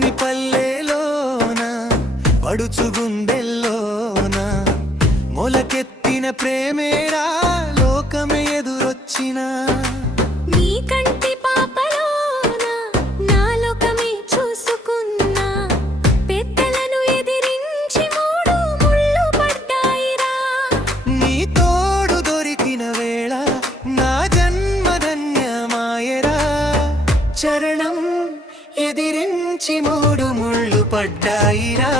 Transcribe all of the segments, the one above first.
లేని పల్లెలోన పడుచు గుండెల్లోన మొలకెత్తిన ప్రేమేరా లోకమే ఎదురొచ్చినా చరణం ఎదిరించి మూడు ముళ్ళు పడ్డాయిరా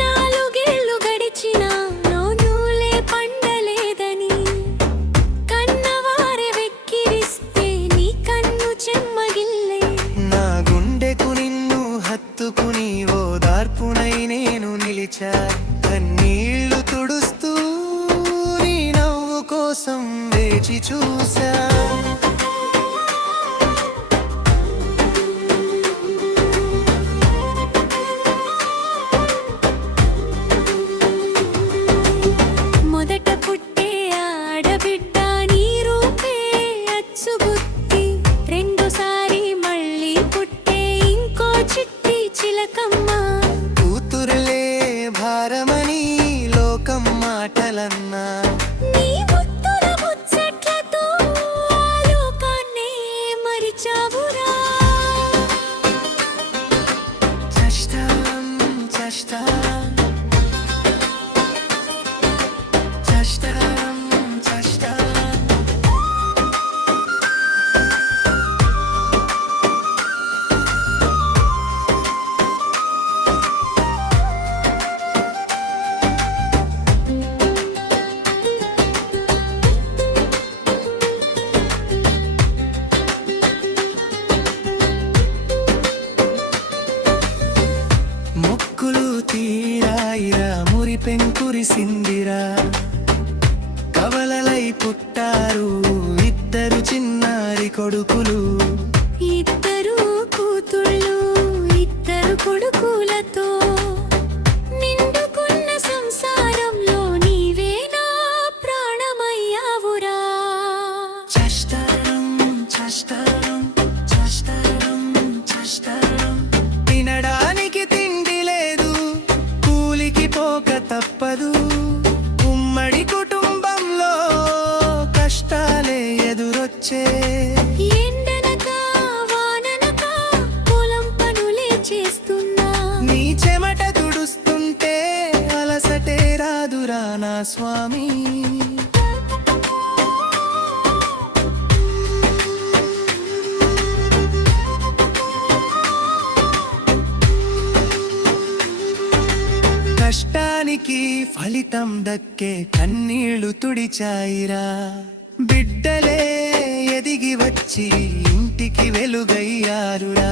నాలుగేళ్లు గడిచిన నూనూలే పండలేదని కన్నవారే వెక్కిరిస్తే నీ కన్ను చెమ్మగిల్లే నా గుండెకు నిన్ను హత్తుకుని ఓదార్పునై నేను నిలిచా కన్నీళ్లు తుడుస్తూ నీ నవ్వు కోసం వేచి చూసా మొదట పుట్టే ఆడబిడ్డ నీ రూపే అచ్చుగుత్తి రెండోసారి మళ్ళీ పుట్టే ఇంకో చిట్టి చిలకమ్మ కూతురులే భారమని లోకం మాటలన్నా నీ ముద్దుల ముచ్చట్లతో ఆ లోకాన్నే మరిచావురా చష్టం చష్టం చష్టం చష్టం మొక్కులు తీరాయిరా మురిపెంకురిసిందిరా కవలలై పుట్టారు ఇద్దరు చిన్నారి కొడుకులు ఇద్దరు కూతుళ్ళు ఇద్దరు కొడుకులతో నిండుకున్న సంసారంలో నీవే నా ప్రాణమయ్యావురా చష్టం చష్టం చష్టం చష్టం తినడానికి తిండి లేదు కూలికి పోక తప్పదు ఉమ్మడి కుటుంబంలో కష్టాలే ఎదురొచ్చే ఎండనక వాననక పొలం పనులే చేస్తున్నా నీ చెమట తుడుస్తుంటే అలసటే రాదురా నా స్వామి కష్టానికి ఫలితం దక్కే కన్నీళ్లు తుడిచాయిరా బిడ్డలే ఎదిగి వచ్చి ఇంటికి వెలుగయ్యారురా